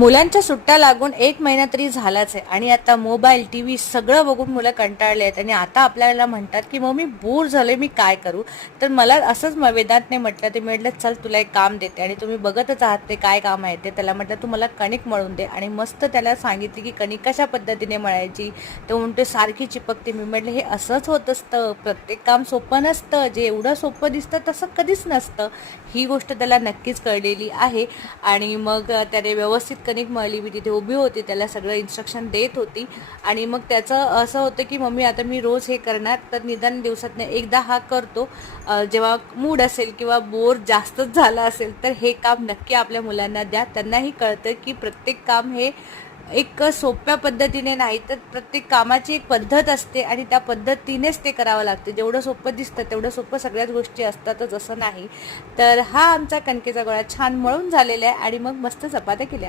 मुलांच्या सुट्ट्या लागून 1 महिना तरी झालाच आहे आणि आता मोबाईल टीव्ही सगळं बघून मुलं कंटाळले आहेत आणि आता आपल्याला म्हणतात की मग मी बोर झाले, मी काय करू. तर मला असंच वेदांतने म्हटलं, ते म्हटलं चल तुला एक काम देते आणि तुम्ही बघतच आहात ते काय काम आहे ते. त्याला म्हटलं तू मला कणिक मळून दे आणि मस्त त्याला सांगितली की कणिक कशा पद्धतीने मळायची. तर म्हणते सारखी चिपकते. मी म्हटलं हे असंच होत असतं, प्रत्येक काम सोपं नसतं, जे एवढं सोपं दिसतं तसं कधीच नसतं. ही गोष्ट त्याला नक्कीच कळलेली आहे. आणि मग त्याने व्यवस्थित कणिक मळली. मी तिथे उभी होती, त्याला सगळं इन्स्ट्रक्शन देत होती आणि मग त्याचं असं होतं की मम्मी आता मी रोज हे करणार, तर निदान दिवसातनं एकदा हा करतो. जेव्हा मूड असेल किंवा बोर जास्तच झाला असेल तर हे काम नक्की आपल्या मुलांना द्या. त्यांनाही कळतं की प्रत्येक काम हे एक सोप्या पद्धतीने नाही, तर प्रत्येक कामाची एक पद्धत असते आणि त्या पद्धतीनेच ते करावं लागते. जेवढं सोपं दिसतं तेवढं सोपं सगळ्याच गोष्टी असतातच असं नाही. तर हा आमचा कणकेचा गोळा छान मळून झालेला आहे आणि मग मस्त चपात्या केल्या.